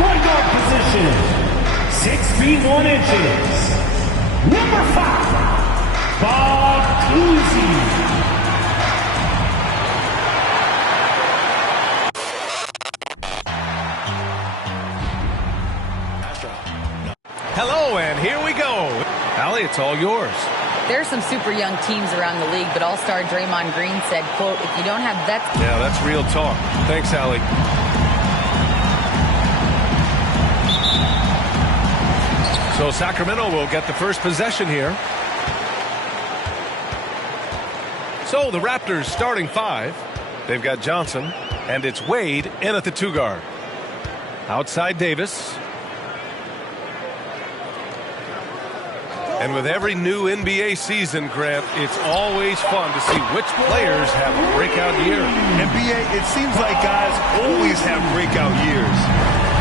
point guard position, 6 feet 1 inches, number 5, Bob Cousy. Hello, and here we go. Allie, it's all yours. There are some super young teams around the league, but All-Star Draymond Green said, quote, if you don't have vets... Yeah, that's real talk. Thanks, Allie. So Sacramento will get the first possession here. So the Raptors starting 5. They've got Johnson, and it's Wade in at the 2 guard. Outside Davis. And with every new NBA season, Grant, it's always fun to see which players have a breakout year. NBA, it seems like guys always have breakout years.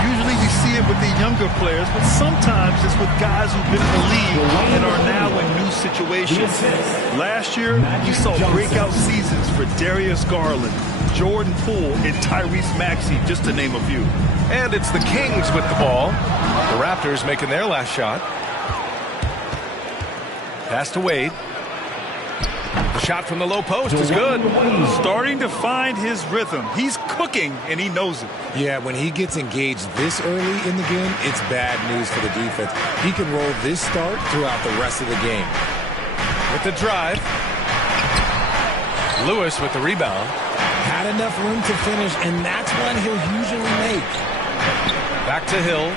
Usually we see it with the younger players, but sometimes it's with guys who've been in the league and are now in new situations. Last year, we saw breakout seasons for Darius Garland, Jordan Poole, and Tyrese Maxey, just to name a few. And it's the Kings with the ball. The Raptors making their last shot. Pass to Wade. The shot from the low post is good. Starting to find his rhythm. He's cooking, and he knows it. Yeah, when he gets engaged this early in the game, it's bad news for the defense. He can roll this start throughout the rest of the game. With the drive. Lewis with the rebound. Had enough room to finish, and that's one he'll usually make. Back to Hill.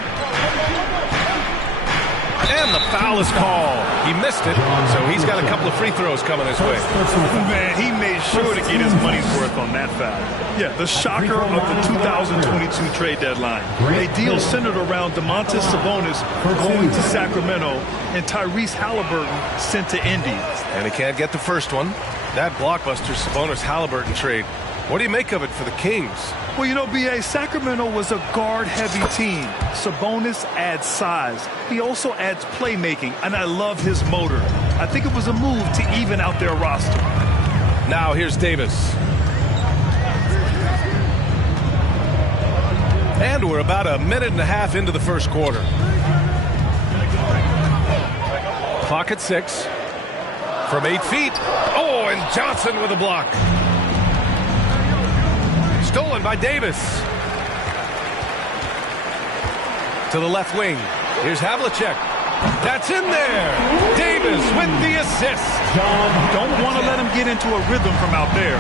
And the foul is called. He missed it, so he's got a couple of free throws coming his way. Man, he made sure to get his money's worth on that foul. Yeah, the shocker of the 2022 trade deadline. A deal centered around Domantas Sabonis going to Sacramento and Tyrese Halliburton sent to Indy. And he can't get the first one. That blockbuster Sabonis-Halliburton trade. What do you make of it for the Kings? Well, you know, B.A., Sacramento was a guard-heavy team. Sabonis adds size. He also adds playmaking, and I love his motor. I think it was a move to even out their roster. Now here's Davis. And we're about a minute and a half into the first quarter. Clock at 6. From 8 feet. Oh, and Johnson with a block. Stolen by Davis. To the left wing. Here's Havlicek. That's in there. Davis with the assist. Don't want to let him get into a rhythm from out there.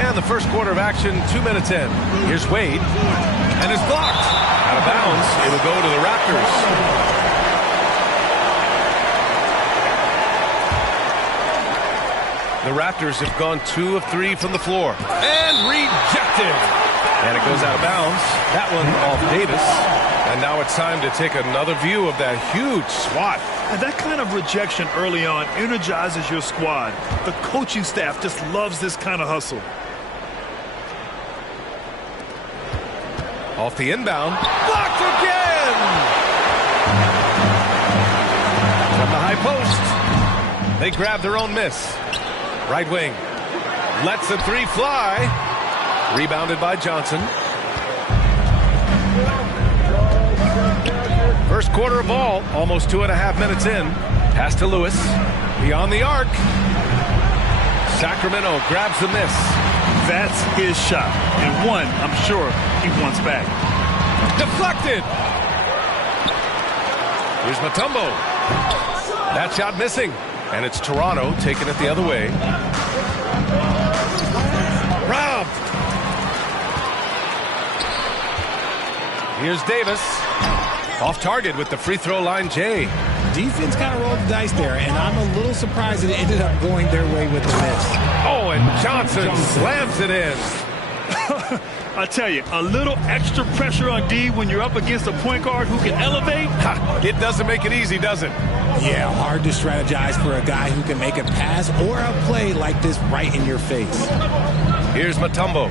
And the first quarter of action, 2 minutes in. Here's Wade. And it's blocked. Out of bounds. It'll go to the Raptors. The Raptors have gone 2 of 3 from the floor. And rejected. And it goes out of bounds. That one off Davis. And now it's time to take another view of that huge swat. And that kind of rejection early on energizes your squad. The coaching staff just loves this kind of hustle. Off the inbound. Blocked again! From the high post. They grab their own miss. Right wing. Lets the 3 fly. Rebounded by Johnson. First quarter of ball. Almost 2.5 minutes in. Pass to Lewis. Beyond the arc. Sacramento grabs the miss. That's his shot. And one, I'm sure, he wants back. Deflected. Here's Mutombo. That shot missing. And it's Toronto taking it the other way. Robbed. Here's Davis. Off target with the free throw line, Jay. Defense kind of rolled the dice there, and I'm a little surprised that it ended up going their way with the miss. Oh, and Johnson slams it in. I tell you, a little extra pressure on D when you're up against a point guard who can elevate. It doesn't make it easy, does it? Yeah, hard to strategize for a guy who can make a pass or a play like this right in your face. Here's Mutombo.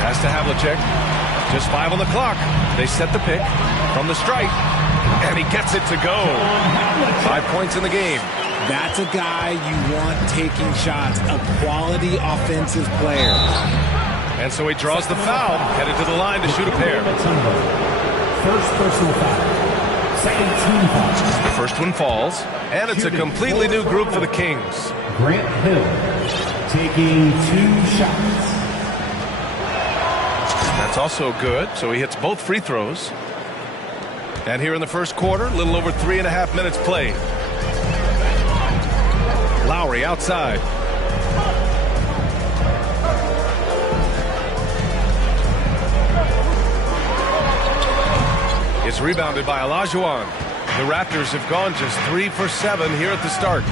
Pass to Havlicek. Just 5 on the clock. They set the pick from the stripe. And he gets it to go. 5 points in the game. That's a guy you want taking shots, a quality offensive player. And so he draws the foul, headed to the line to shoot a pair. First personal foul. Second team foul. The first one falls, and it's a completely new group for the Kings. Grant Hill taking 2 shots. That's also good, so he hits both free throws. And here in the first quarter, a little over 3.5 minutes played. Lowry outside. It's rebounded by Olajuwon. The Raptors have gone just 3 for 7 here at the start.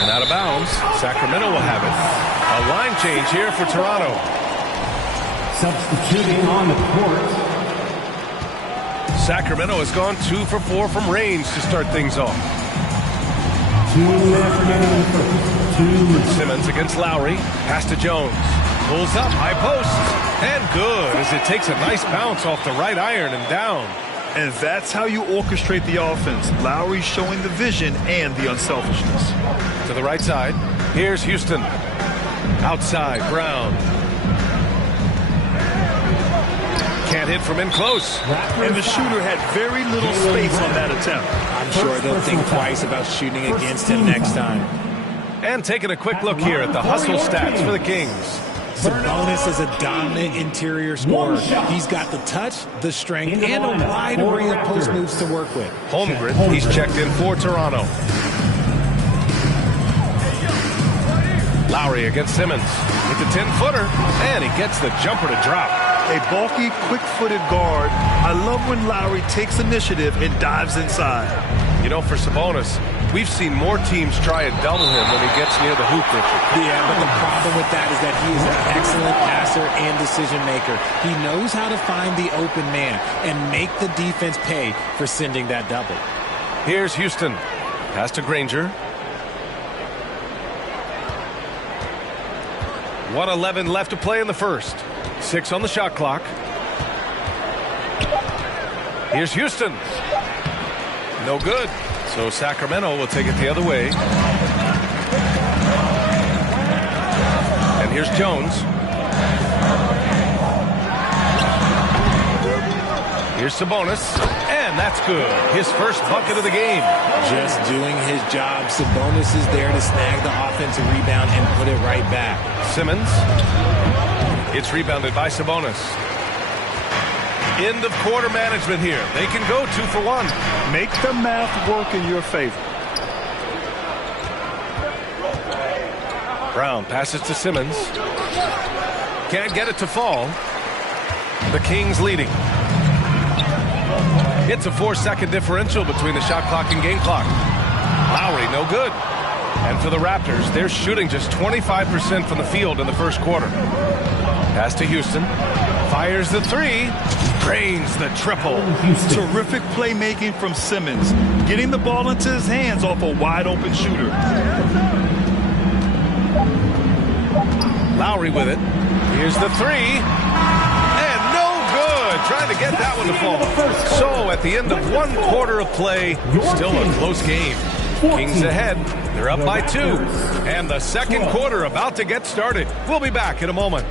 And out of bounds, Sacramento will have it. A line change here for Toronto. Substituting on the court. Sacramento has gone 2 for 4 from range to start things off. 2 minutes remaining in the first. 2. Simmons against Lowry. Pass to Jones. Pulls up, high post. And good as it takes a nice bounce off the right iron and down. And that's how you orchestrate the offense. Lowry showing the vision and the unselfishness. To the right side. Here's Houston. Outside, Brown. Can't hit from in close. And the shooter had very little space on that attempt. I'm sure they'll think twice about shooting against him next time. And taking a quick look here at the hustle stats for the Kings. Sabonis is a dominant interior scorer. He's got the touch, the strength, and a wide array of post moves to work with. Holmgren, he's checked in for Toronto. Lowry against Simmons with the 10-footer, and he gets the jumper to drop. A bulky, quick-footed guard. I love when Lowry takes initiative and dives inside. You know, for Sabonis, we've seen more teams try and double him when he gets near the hoop, Richard. Yeah, but the problem with that is that he is an excellent passer and decision maker. He knows how to find the open man and make the defense pay for sending that double. Here's Houston. Pass to Granger. 1:11 left to play in the first. 6 on the shot clock. Here's Houston. No good. So Sacramento will take it the other way. And here's Jones. Here's Sabonis. And that's good. His first bucket of the game. Just doing his job. Sabonis is there to snag the offensive rebound and put it right back. Simmons. It's rebounded by Sabonis. End of quarter management here. They can go 2 for 1. Make the math work in your favor. Brown passes to Simmons. Can't get it to fall. The Kings leading. It's a 4-second differential between the shot clock and game clock. Lowry, no good. And for the Raptors, they're shooting just 25% from the field in the first quarter. Pass to Houston. Fires the 3. Drains the triple. Terrific playmaking from Simmons. Getting the ball into his hands off a wide-open shooter. Lowry with it. Here's the 3. And no good. Trying to get that one to fall. So at the end of 1 quarter of play, still a close game. Kings ahead. They're up by 2. And the second quarter about to get started. We'll be back in a moment.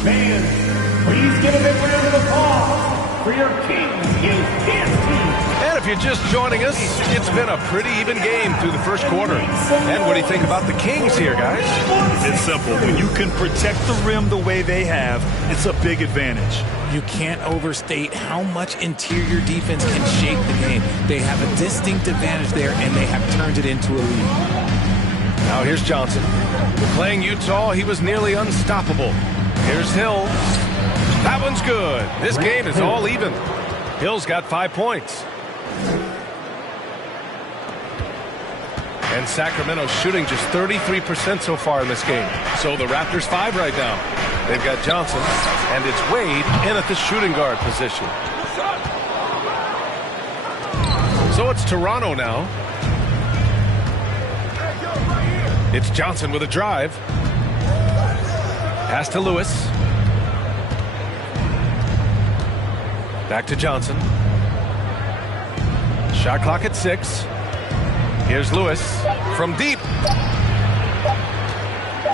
Fans, please give a big round of applause for your Kings in Kansas. And if you're just joining us, it's been a pretty even game through the first quarter. And what do you think about the Kings here, guys? It's simple. When you can protect the rim the way they have, it's a big advantage. You can't overstate how much interior defense can shape the game. They have a distinct advantage there, and they have turned it into a lead. Now here's Johnson. Playing Utah, he was nearly unstoppable. Here's Hill. That one's good. This game is all even. Hill's got 5 points. And Sacramento shooting just 33% so far in this game. So the Raptors 5 right now. They've got Johnson, and it's Wade in at the shooting guard position. So it's Toronto now. It's Johnson with a drive. Pass to Lewis. Back to Johnson. Shot clock at 6. Here's Lewis from deep.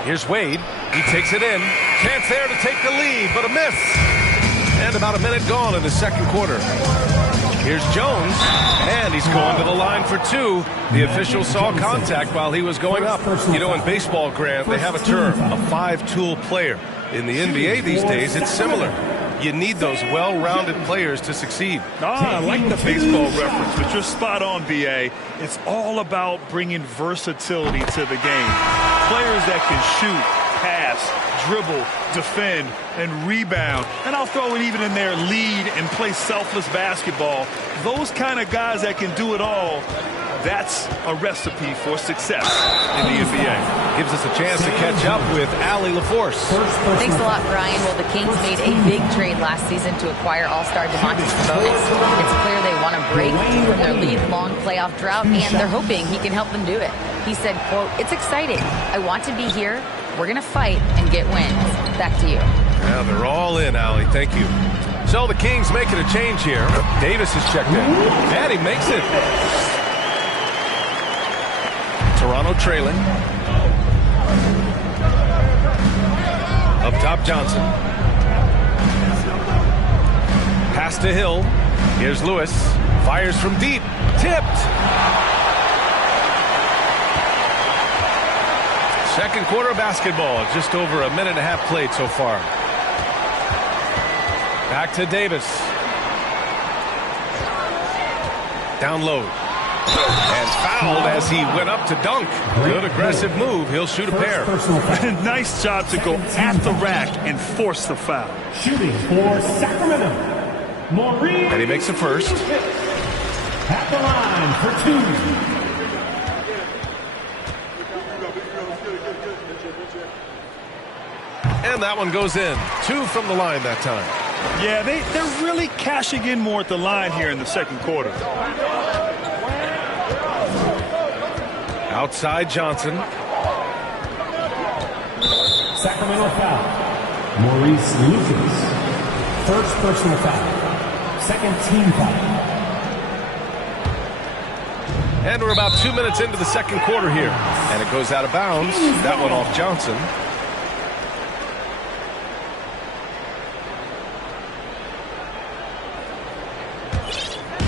Here's Wade. He takes it in. Chance there to take the lead, but a miss. And about a minute gone in the second quarter. Here's Jones, and he's going to the line for 2. The official saw contact while he was going up. You know, in baseball, Grant, they have a term, a 5-tool player. In the NBA these days, it's similar. You need those well-rounded players to succeed. I like the baseball reference, but you're spot on, B.A. It's all about bringing versatility to the game. Players that can shoot, pass, dribble, defend, and rebound. And I'll throw it even in there, lead and play selfless basketball. Those kind of guys that can do it all, that's a recipe for success in the NBA. Gives us a chance to catch up with Allie LaForce. Thanks a lot, Brian. Well, the Kings made a big trade last season to acquire All-Star Domantas Sabonis. It's clear they want to break from their league-long playoff drought, and they're hoping he can help them do it. He said, quote, "It's exciting. I want to be here. We're going to fight and get wins." Back to you. Yeah, they're all in, Allie. Thank you. So the Kings making a change here. Davis is checked in, and he makes it. Toronto trailing. Up top, Johnson. Pass to Hill. Here's Lewis. Fires from deep. Tipped. Second quarter of basketball. Just over a minute and a half played so far. Back to Davis. Down low. And fouled as he went up to dunk. Good aggressive move. He'll shoot a pair. Nice job to go at the rack and force the foul. Shooting for Sacramento, Maurice. And he makes the first. At the line for 2. And that one goes in. 2 from the line that time. Yeah, they're really cashing in more at the line here in the second quarter. Outside Johnson. Sacramento foul. Maurice Lucas. First personal foul. Second team foul. And we're about 2 minutes into the second quarter here. And it goes out of bounds. That one off Johnson.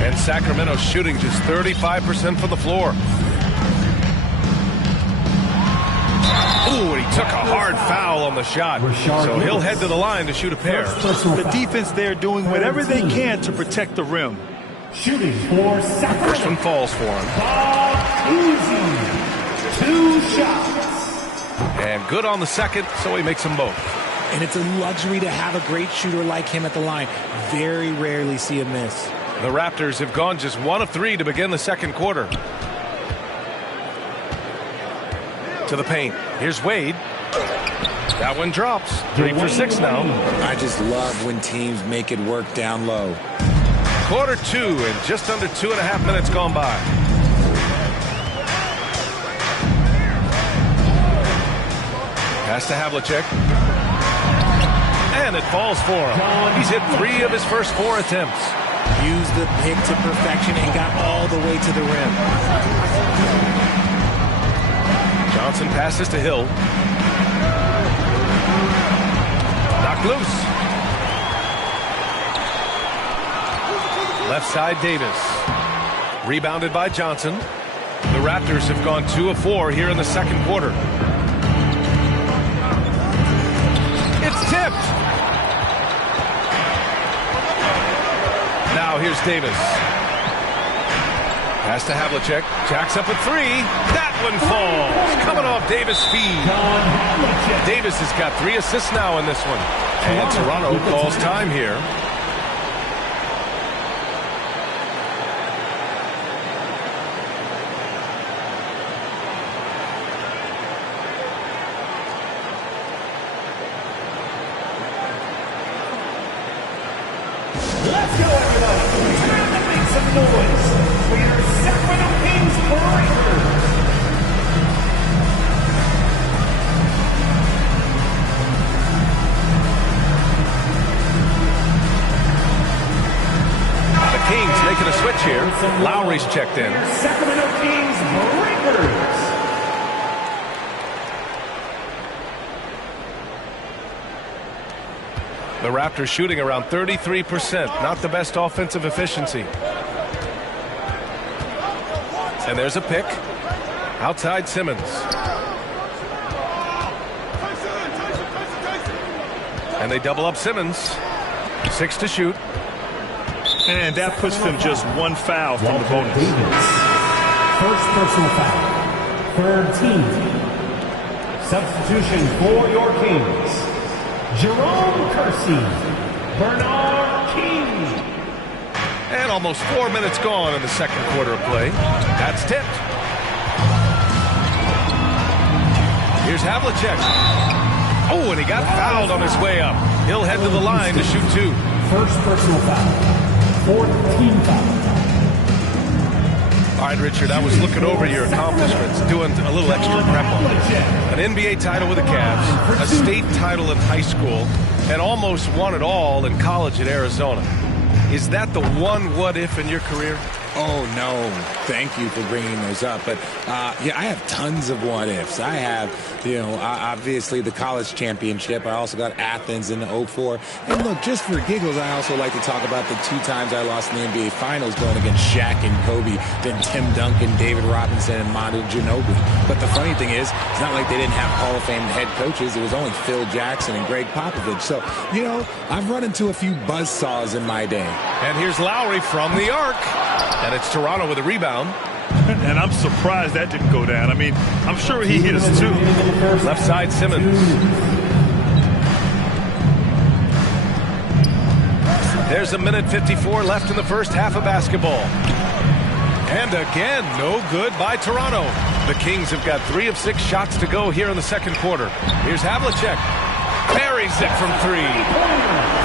And Sacramento shooting just 35% from the floor. Ooh, and he took a hard foul on the shot. So he'll head to the line to shoot a pair. The defense there doing whatever they can to protect the rim. Shooting for Sacramento. First one falls for him. Bob Cousy. 2 shots. And good on the second, so he makes them both. And it's a luxury to have a great shooter like him at the line. Very rarely see a miss. The Raptors have gone just 1 of 3 to begin the second quarter. To the paint. Here's Wade. That one drops. 3 for 6 now. I just love when teams make it work down low. Quarter 2 and just under 2.5 minutes gone by. Pass to Havlicek. And it falls for him. He's hit 3 of his first 4 attempts. Used the pick to perfection and got all the way to the rim. Johnson passes to Hill. Knocked loose. Left side Davis. Rebounded by Johnson. The Raptors have gone 2 of 4 here in the second quarter. It's tipped. Now here's Davis. Pass to Havlicek. Jacks up at 3. That one falls. Coming off Davis' feed. Davis has got 3 assists now in this one. And Toronto calls time here. Let's go, everybody. Time to make some noise for your Sacramento Kings Breakers. The Kings making a switch here. Lowry Lowry's checked in. Sacramento Kings breakers. The Raptors shooting around 33%. Not the best offensive efficiency. And there's a pick. Outside Simmons. And they double up Simmons. 6 to shoot. And that puts them just one foul from the bonus. First personal foul. Third team. Substitution for your Kings. Jerome Kersey. Bernard King. And almost 4 minutes gone in the second quarter of play. That's tipped. Here's Havlicek. Oh, and he got fouled on his way up. He'll head to the line to shoot 2. First personal foul. Fourth team foul. All right, Richard, I was looking over your accomplishments, doing a little extra prep on this. An NBA title with the Cavs, a state title in high school, and almost won it all in college at Arizona. Is that the one what-if in your career? Oh, no. Thank you for bringing those up. But, yeah, I have tons of what-ifs. I have, obviously the college championship. I also got Athens in the 04. And, look, just for giggles, I also like to talk about the 2 times I lost in the NBA Finals going against Shaq and Kobe, then Tim Duncan, David Robinson, and Manu Ginobili. But the funny thing is, it's not like they didn't have Hall of Fame head coaches. It was only Phil Jackson and Greg Popovich. So, I've run into a few buzzsaws in my day. And here's Lowry from the arc. And it's Toronto with a rebound. And I'm surprised that didn't go down. I mean, I'm sure he hit us too. Left side Simmons. There's 1:54 left in the first half of basketball. And again, no good by Toronto. The Kings have got 3 of 6 shots to go here in the second quarter. Here's Havlicek. Buries it from 3.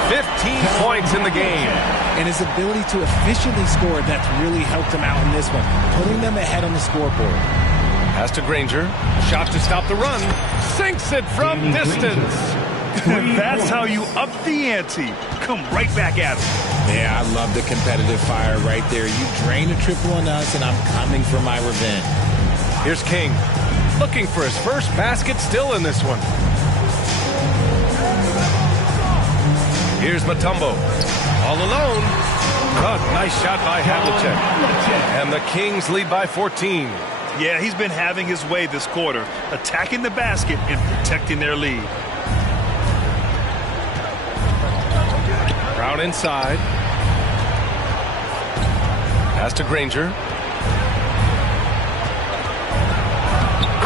15 points in the game. And his ability to efficiently score, that's really helped him out in this one, putting them ahead on the scoreboard. Pass to Granger. Shot to stop the run. Sinks it from distance. That's how you up the ante. Come right back at him. Yeah, I love the competitive fire right there. You drain a triple on us, and I'm coming for my revenge. Here's King. Looking for his first basket still in this one. Here's Mutombo. All alone. Oh, nice shot by Havlicek. And the Kings lead by 14. Yeah, he's been having his way this quarter, attacking the basket and protecting their lead. Brown inside. Pass to Granger.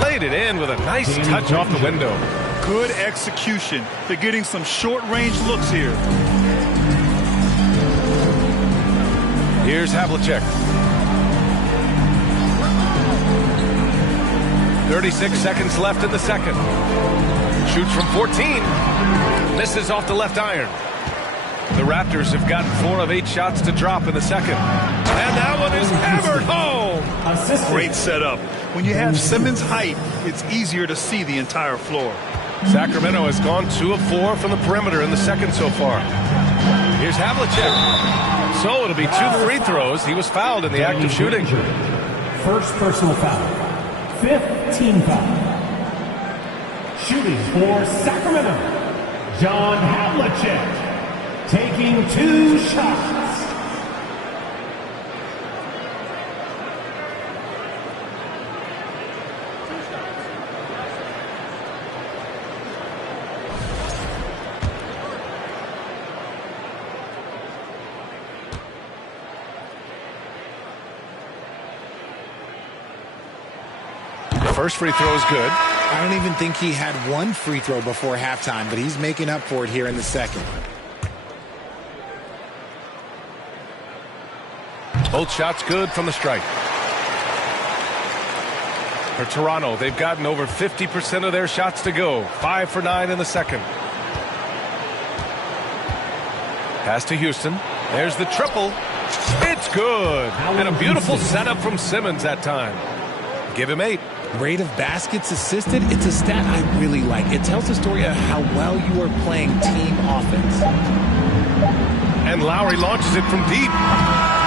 Played it in with a nice touch off the window. Good execution. They're getting some short-range looks here. Here's Havlicek. 36 seconds left in the second. Shoots from 14. Misses off the left iron. The Raptors have gotten 4 of 8 shots to drop in the second. And that one is hammered home. Great setup. When you have Simmons' height, it's easier to see the entire floor. Sacramento has gone 2 of 4 from the perimeter in the second so far. Here's Havlicek. So it'll be 2 free throws. He was fouled in the act of shooting. First personal foul. 5th team foul. Shooting for Sacramento, John Havlicek. Taking 2 shots. First free throw is good. I don't even think he had 1 free throw before halftime, but he's making up for it here in the second. Both shots good from the stripe. For Toronto, they've gotten over 50% of their shots to go. 5 for 9 in the second. Pass to Houston. There's the triple. It's good. And a beautiful setup from Simmons that time. Give him 8. Rate of baskets assisted, it's a stat I really like. It tells the story of how well you are playing team offense. And Lowry launches it from deep.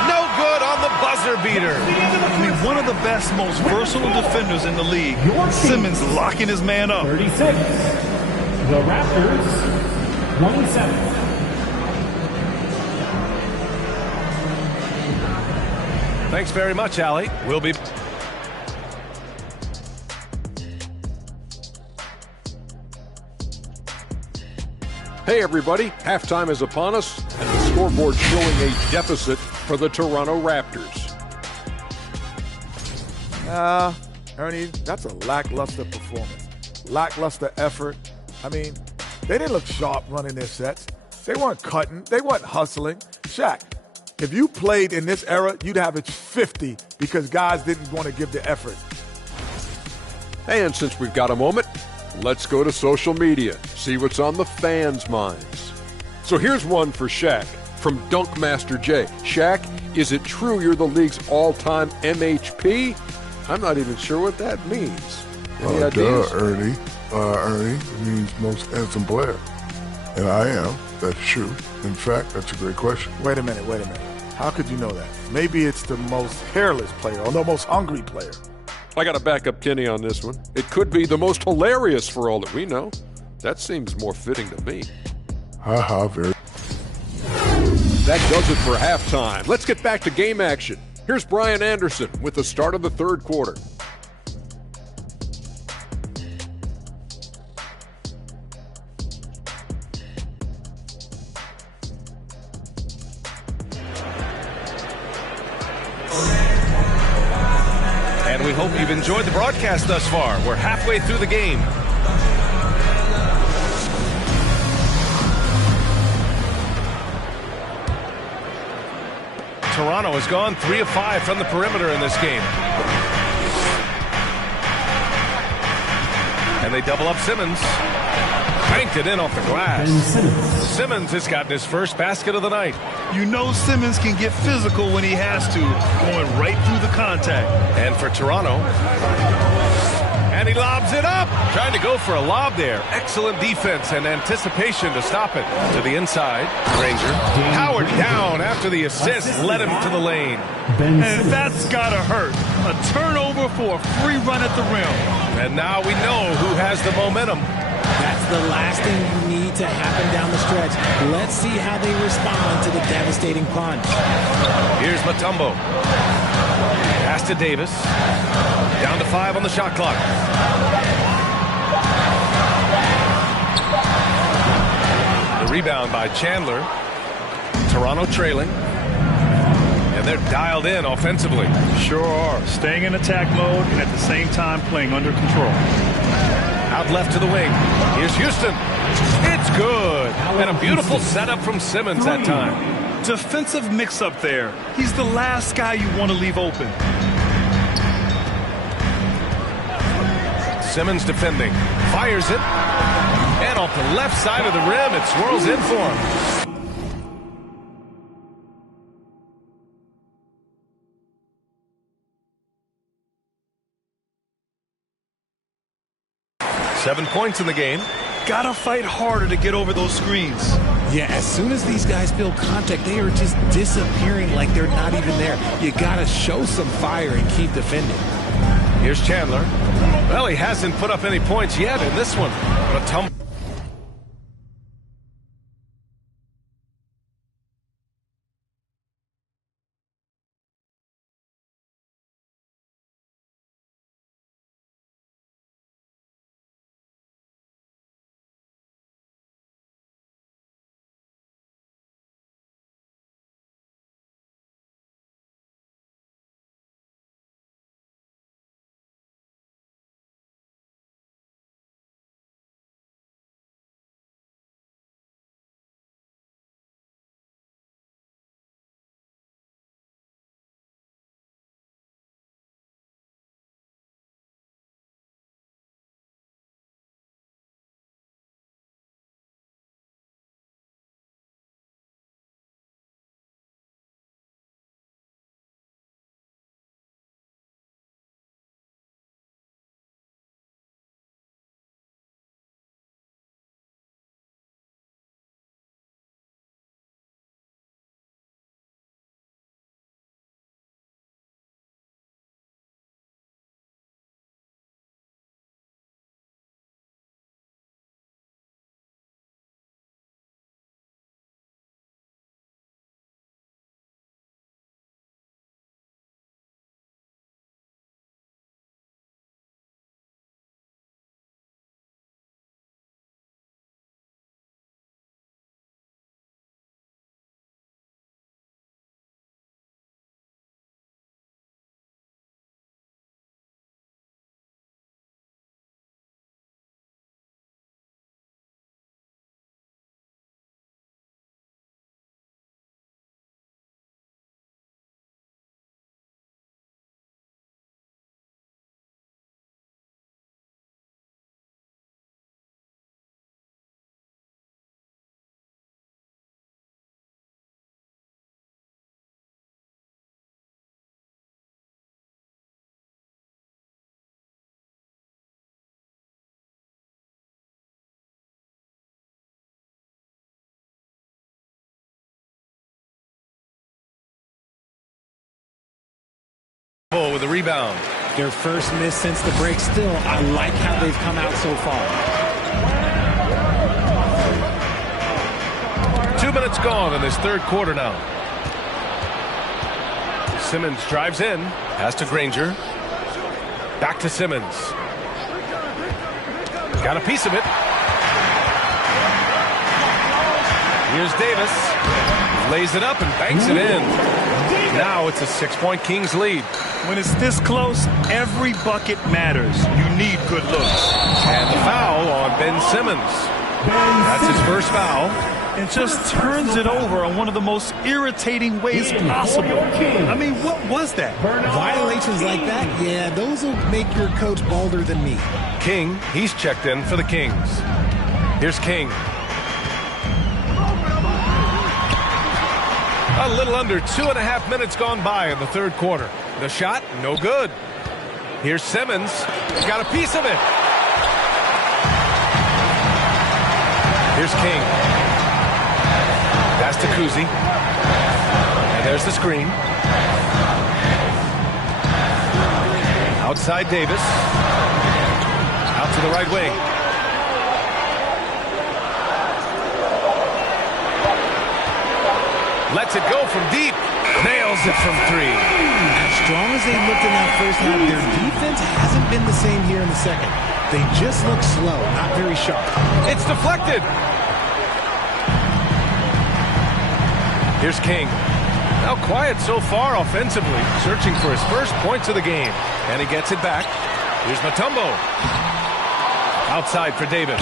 No good on the buzzer. buzzer beater. I mean, one of the best, most versatile defenders in the league. Simmons locking his man up. 36. The Raptors, 27. Thanks very much, Allie. We'll be... Hey everybody, halftime is upon us, and the scoreboard showing a deficit for the Toronto Raptors. Ernie, that's a lackluster performance. Lackluster effort. I mean, they didn't look sharp running their sets. They weren't cutting. They weren't hustling. Shaq, if you played in this era, you'd average 50 because guys didn't want to give the effort. And since we've got a moment, let's go to social media, see what's on the fans' minds. So here's one for Shaq from Dunkmaster J. Shaq, is it true you're the league's all-time MHP? I'm not even sure what that means. Any ideas? Ernie. Ernie means most handsome player. And I am. That's true. In fact, that's a great question. Wait a minute. How could you know that? Maybe it's the most hairless player or the most hungry player. I got to back up Kenny on this one. It could be the most hilarious for all that we know. That seems more fitting to me. Very. That does it for halftime. Let's get back to game action. Here's Brian Anderson with the start of the third quarter. And we hope you've enjoyed the broadcast thus far. We're halfway through the game. Toronto has gone 3 of 5 from the perimeter in this game. And they double up Simmons. Banked it in off the glass. Simmons has gotten his first basket of the night. You know Simmons can get physical when he has to, going right through the contact. And for Toronto, and he lobs it up. Trying to go for a lob there. Excellent defense and anticipation to stop it. To the inside, Granger. Powered down after the assist, led him to the lane. And that's gotta hurt. A turnover for a free run at the rim. And now we know who has the momentum. That's the last thing you need to happen down the stretch. Let's see how they respond to the devastating punch. Here's Mutombo. Pass to Davis. Down to 5 on the shot clock. The rebound by Chandler. Toronto trailing. And they're dialed in offensively. Sure are. Staying in attack mode and at the same time playing under control. Out left to the wing. Here's Houston. It's good. And a beautiful setup from Simmons that time. Defensive mix-up there. He's the last guy you want to leave open. Simmons defending. Fires it. And off the left side of the rim, it swirls in for him. 7 points in the game. Gotta fight harder to get over those screens. Yeah, as soon as these guys feel contact, they are just disappearing like they're not even there. You gotta show some fire and keep defending. Here's Chandler. Well, he hasn't put up any points yet in this one. But a tumble. With a rebound. Their first miss since the break. Still, I like how they've come out so far. 2 minutes gone in this third quarter now. Simmons drives in. Pass to Granger. Back to Simmons. Got a piece of it. Here's Davis. Lays it up and banks it in. Now it's a 6-point Kings lead. When it's this close, every bucket matters. You need good looks. And the foul on Ben Simmons. That's his first foul. And just turns it over on one of the most irritating ways possible. I mean, what was that? Violations like that, yeah, those will make your coach bolder than me. King, he's checked in for the Kings. Here's King. A little under 2.5 minutes gone by in the third quarter. The shot, no good. Here's Simmons. He's got a piece of it. Here's King. Pass to Kuzi. And there's the screen. Outside Davis. Out to the right wing. Lets it go from deep. Nails it from 3. As strong as they looked in that first half, their defense hasn't been the same here in the second. They just look slow, not very sharp. It's deflected. Here's King. Now quiet so far offensively, searching for his first points of the game. And he gets it back. Here's Mutombo. Outside for Davis.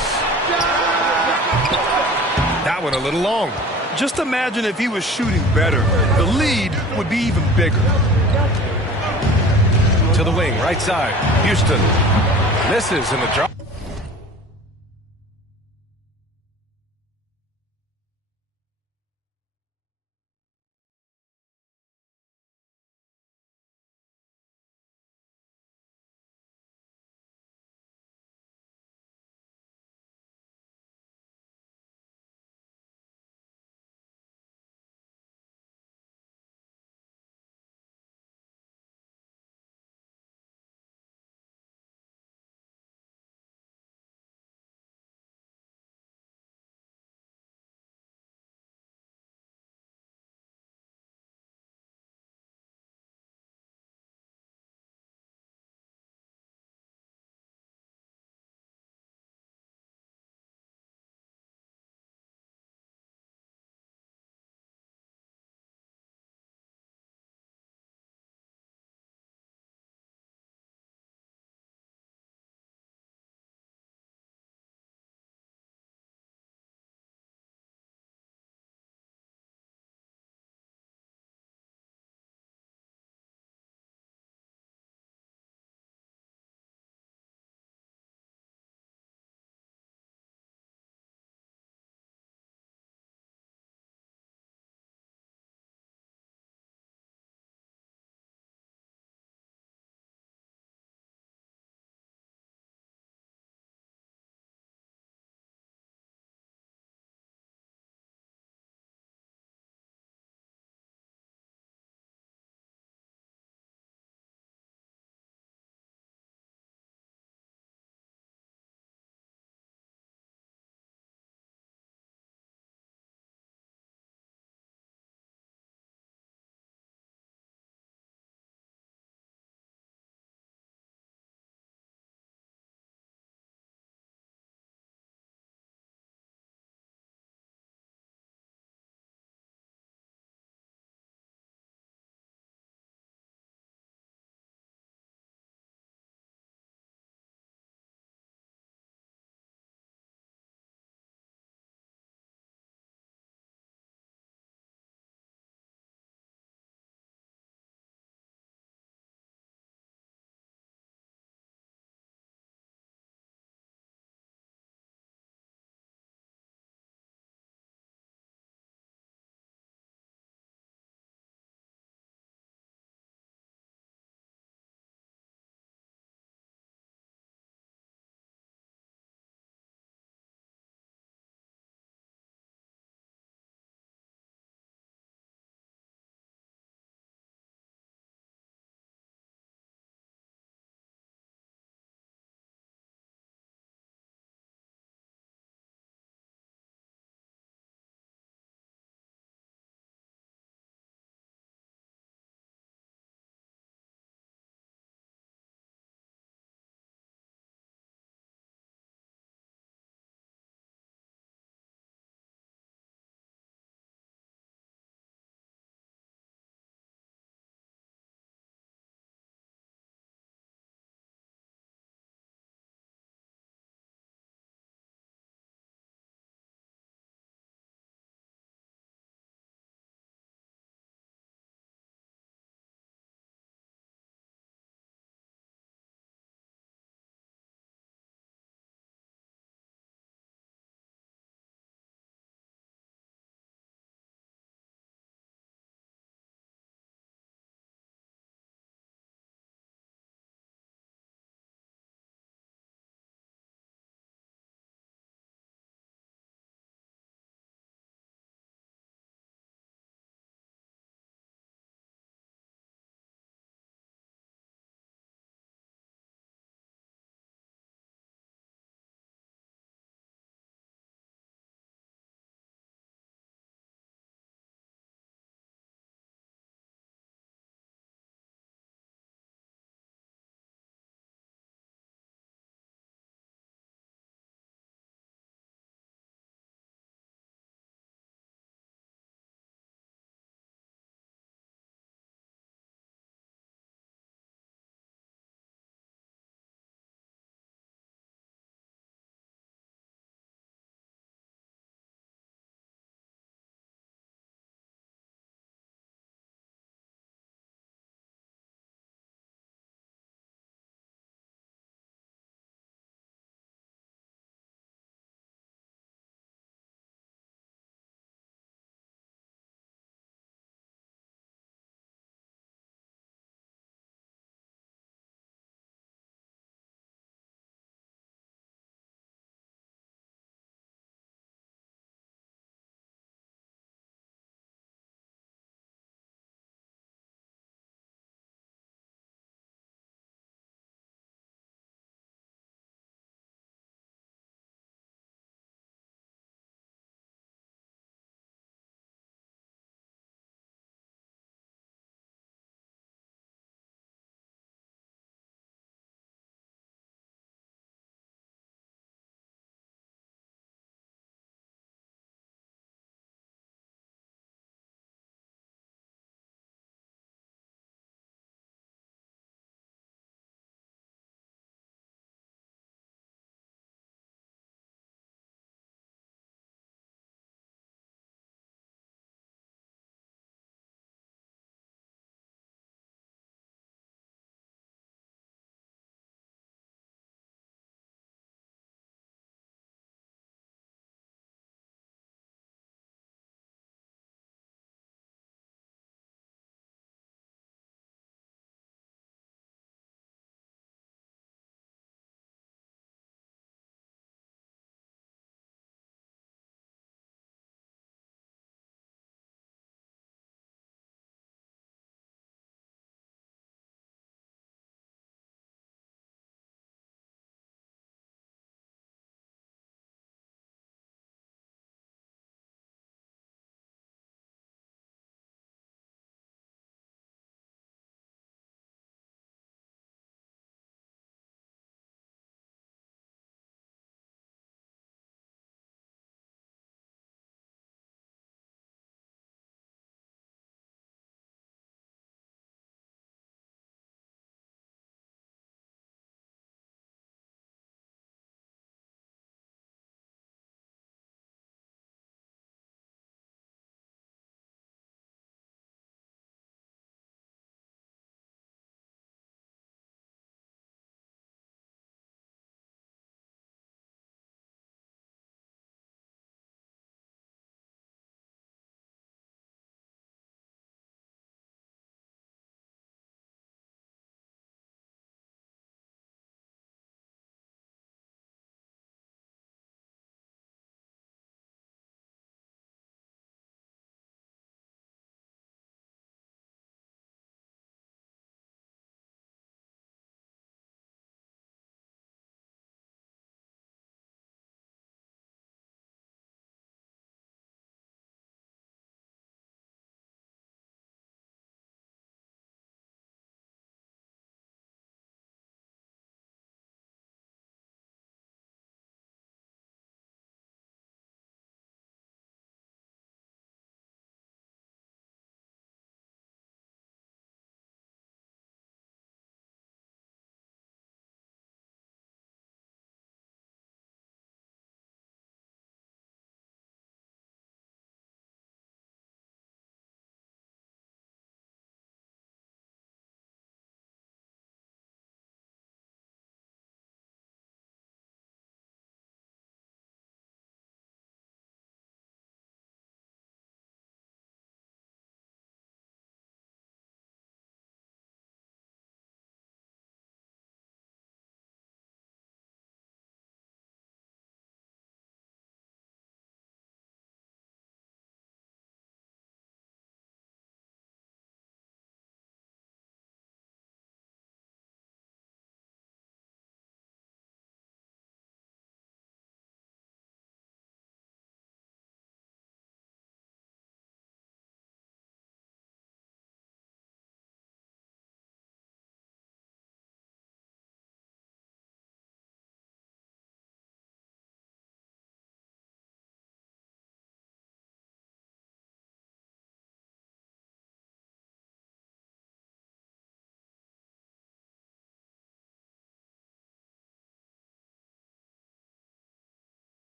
That one a little long. Just imagine if he was shooting better. The lead would be even bigger. To the wing, right side. Houston. Misses in the drop.